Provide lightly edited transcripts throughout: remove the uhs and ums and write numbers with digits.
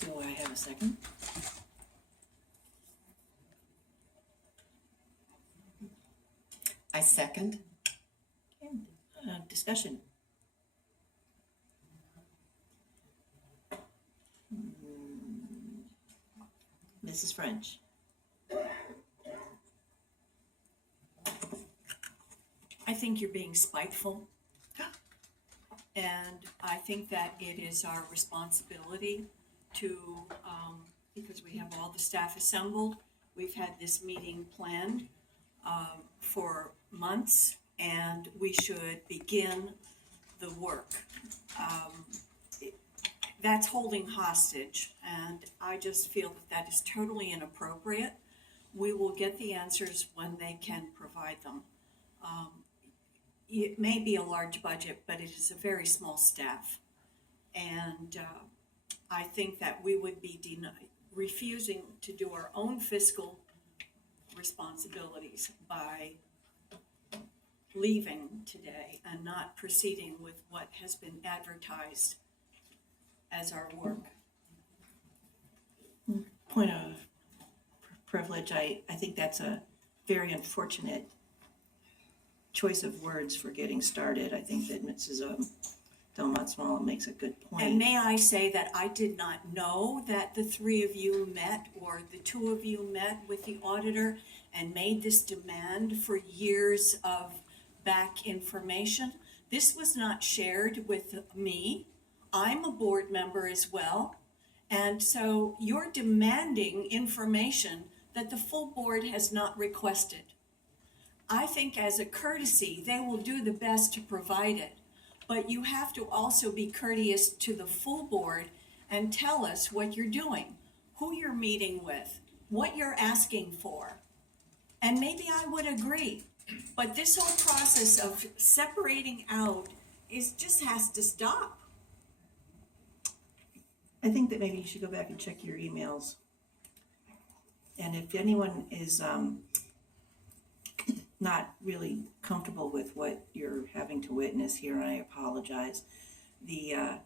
Do I have a second? I second. Okay. Discussion. Mrs. French. I think you're being spiteful. And I think that it is our responsibility to, because we have all the staff assembled, we've had this meeting planned for months, and we should begin the work. That's holding hostage, and I just feel that that is totally inappropriate. We will get the answers when they can provide them. It may be a large budget, but it is a very small staff. And I think that we would be refusing to do our own fiscal responsibilities by leaving today and not proceeding with what has been advertised as our work. Point of privilege, I think that's a very unfortunate choice of words for getting started. I think that Mrs. Delmont-Small makes a good point. And may I say that I did not know that the three of you met or the two of you met with the auditor and made this demand for years of back information. This was not shared with me. I'm a board member as well. And so you're demanding information that the full board has not requested. I think as a courtesy, they will do the best to provide it. But you have to also be courteous to the full board and tell us what you're doing, who you're meeting with, what you're asking for. And maybe I would agree. But this whole process of separating out just has to stop. I think that maybe you should go back and check your emails. And if anyone is not really comfortable with what you're having to witness here, and I apologize, the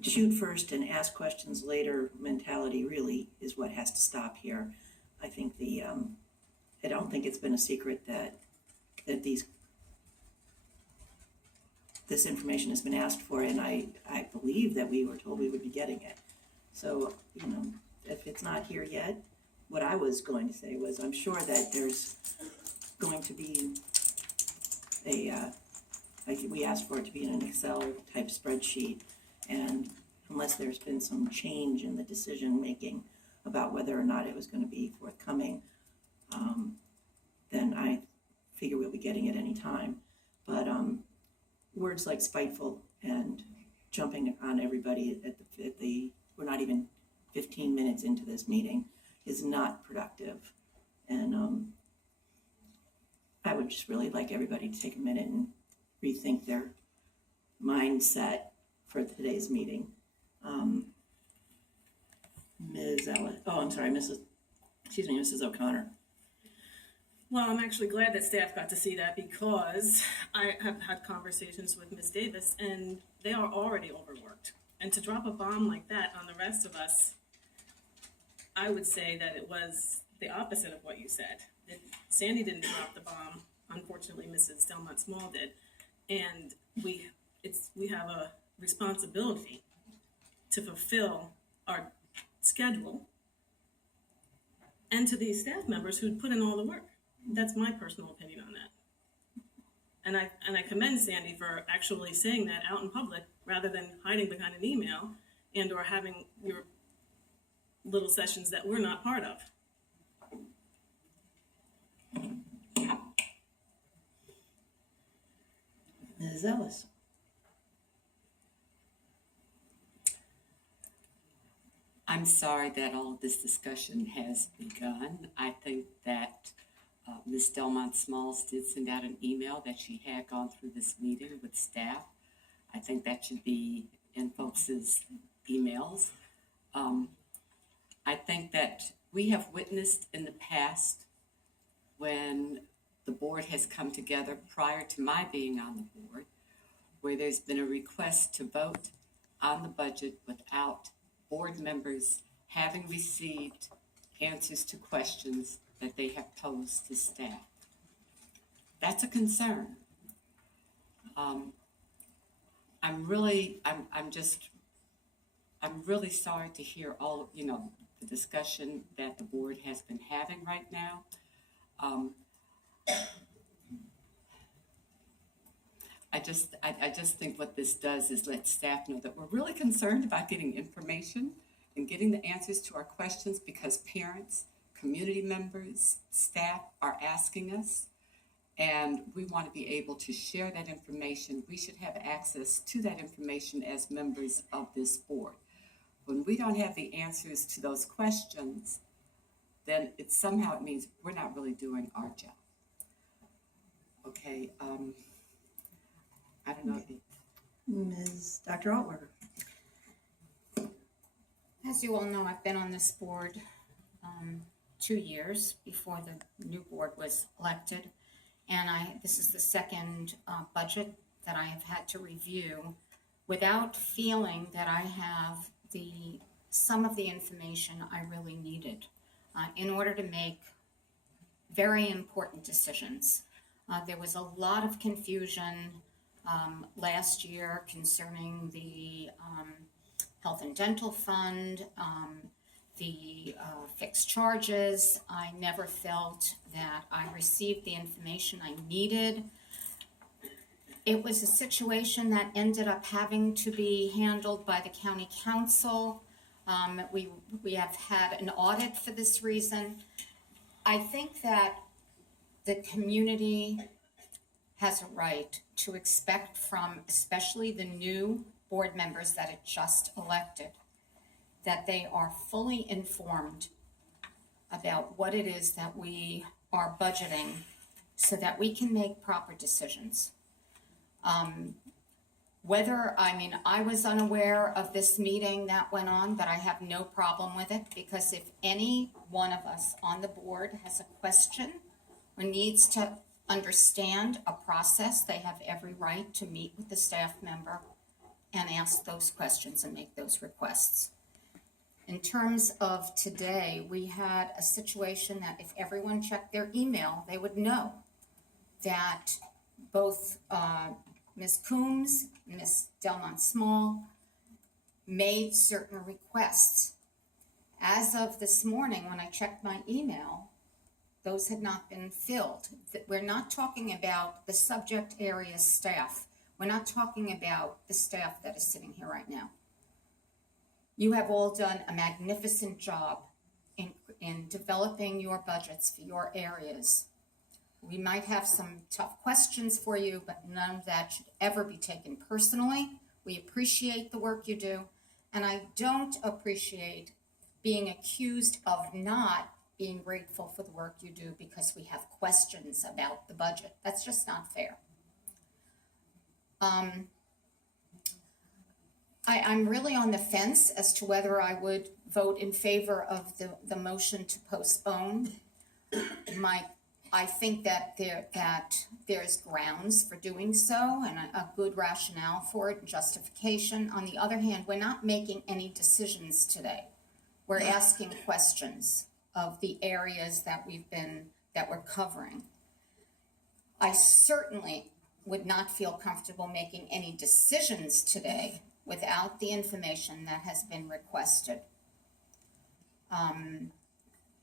shoot first and ask questions later mentality really is what has to stop here. I think I don't think it's been a secret that this information has been asked for, and I believe that we were told we would be getting it. So, if it's not here yet, what I was going to say was I'm sure that there's going to be we asked for it to be in an Excel type spreadsheet, and unless there's been some change in the decision making about whether or not it was going to be forthcoming, then I figure we'll be getting it any time. But words like spiteful and jumping on everybody at the we're not even 15 minutes into this meeting is not productive. And I would just really like everybody to take a minute and rethink their mindset for today's meeting. Mrs. O'Connor. Well, I'm actually glad that staff got to see that because I have had conversations with Ms. Davis and they are already overworked. And to drop a bomb like that on the rest of us, I would say that it was the opposite of what you said. Sandy didn't drop the bomb. Unfortunately, Mrs. Delmont-Small did. And we have a responsibility to fulfill our schedule and to these staff members who put in all the work. That's my personal opinion on that. And I commend Sandy for actually saying that out in public rather than hiding behind an email and or having your little sessions that we're not part of. Ms. Ellis. I'm sorry that all of this discussion has begun. I think that Ms. Delmont-Smalls did send out an email that she had gone through this meeting with staff. I think that should be in folks' emails. I think that we have witnessed in the past when the board has come together prior to my being on the board, where there's been a request to vote on the budget without board members having received answers to questions that they have posed to staff. That's a concern. I'm really sorry to hear all, the discussion that the board has been having right now. I just think what this does is let staff know that we're really concerned about getting information and getting the answers to our questions, because parents, community members, staff are asking us, and we want to be able to share that information. We should have access to that information as members of this board. When we don't have the answers to those questions, then it means we're not really doing our job. Okay, I don't know. Ms. Dr. Altberger. As you all know, I've been on this board 2 years before the new board was elected, and this is the second budget that I have had to review without feeling that I have some of the information I really needed in order to make very important decisions. There was a lot of confusion last year concerning the health and dental fund, the fixed charges. I never felt that I received the information I needed. It was a situation that ended up having to be handled by the county council. We have had an audit for this reason. I think that the community has a right to expect from especially the new board members that it just elected, that they are fully informed about what it is that we are budgeting so that we can make proper decisions. I was unaware of this meeting that went on, but I have no problem with it, because if any one of us on the board has a question or needs to understand a process, they have every right to meet with the staff member and ask those questions and make those requests. In terms of today, we had a situation that if everyone checked their email, they would know that both Ms. Coombs, Ms. Delmont Small made certain requests. As of this morning, when I checked my email, those had not been filled. We're not talking about the subject area staff. We're not talking about the staff that is sitting here right now. You have all done a magnificent job in developing your budgets for your areas. We might have some tough questions for you, but none of that should ever be taken personally. We appreciate the work you do, and I don't appreciate being accused of not being grateful for the work you do because we have questions about the budget. That's just not fair. I'm really on the fence as to whether I would vote in favor of the motion to postpone. I think that there's grounds for doing so and a good rationale for it and justification. On the other hand, we're not making any decisions today. We're asking questions of the areas that we're covering. I certainly would not feel comfortable making any decisions today without the information that has been requested.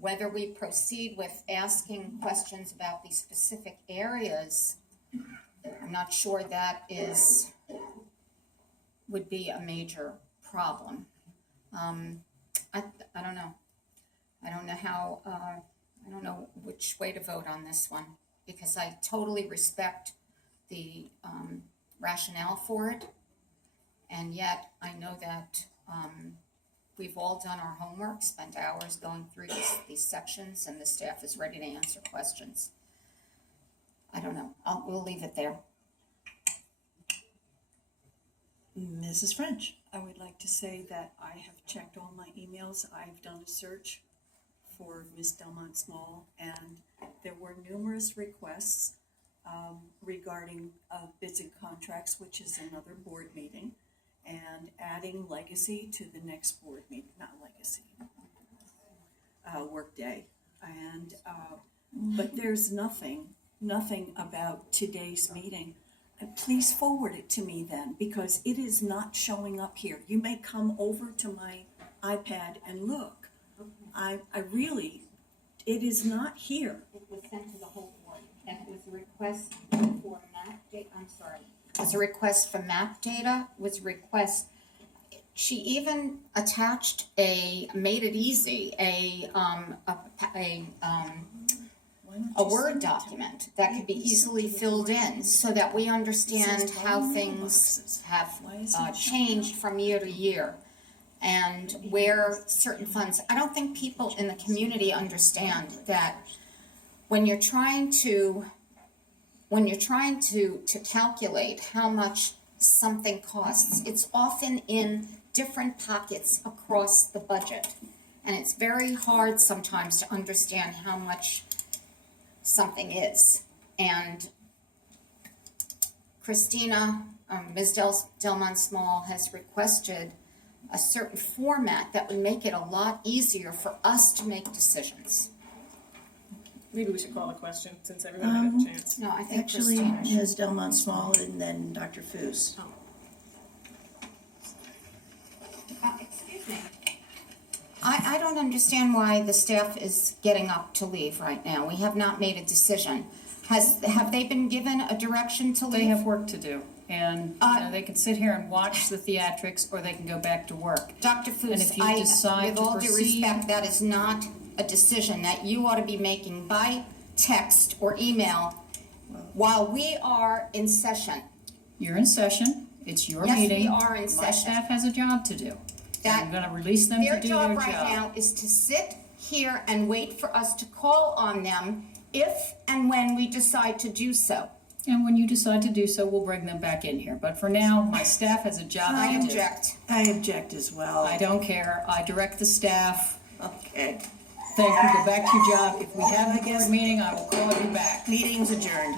Whether we proceed with asking questions about these specific areas, I'm not sure that would be a major problem. I don't know. I don't know how, I don't know which way to vote on this one, because I totally respect the rationale for it. And yet I know that we've all done our homework, spent hours going through these sections, and the staff is ready to answer questions. I don't know. We'll leave it there. Mrs. French. I would like to say that I have checked all my emails. I've done a search for Ms. Delmont Small, and there were numerous requests regarding bids and contracts, which is another board meeting. And adding legacy to the next board meeting, not legacy, workday. And, but there's nothing about today's meeting. Please forward it to me then, because it is not showing up here. You may come over to my iPad and look. I really, it is not here. It was sent to the whole board, and it was a request for map data, I'm sorry. It was a request for map data, was a request, she even attached made it easy, a Word document that could be easily filled in so that we understand how things have changed from year to year and where certain funds, I don't think people in the community understand that when you're trying to calculate how much something costs, it's often in different pockets across the budget. And it's very hard sometimes to understand how much something is. And Christina, Ms. Delmont Small has requested a certain format that would make it a lot easier for us to make decisions. Maybe we should call a question since everyone had a chance. No, I think Actually, Christina should. Ms. Delmont Small and then Dr. Foos. Excuse me. I don't understand why the staff is getting up to leave right now. We have not made a decision. Have they been given a direction to leave? They have work to do, and they can sit here and watch the theatrics, or they can go back to work. Dr. Foos, And if you decide with to all due proceed- respect, that is not a decision that you ought to be making by text or email while we are in session. You're in session, it's your Yes, we meeting. are in My session. staff has a job to do. That- I'm gonna release them to Their do their job job. right now is to sit here and wait for us to call on them if and when we decide to do so. And when you decide to do so, we'll bring them back in here. But for now, my staff has a job I to do. object. I object as well. I don't care, I direct the staff. Okay. Thank you, go back to your job. If we have a board meeting, I will call you back. Meeting's adjourned.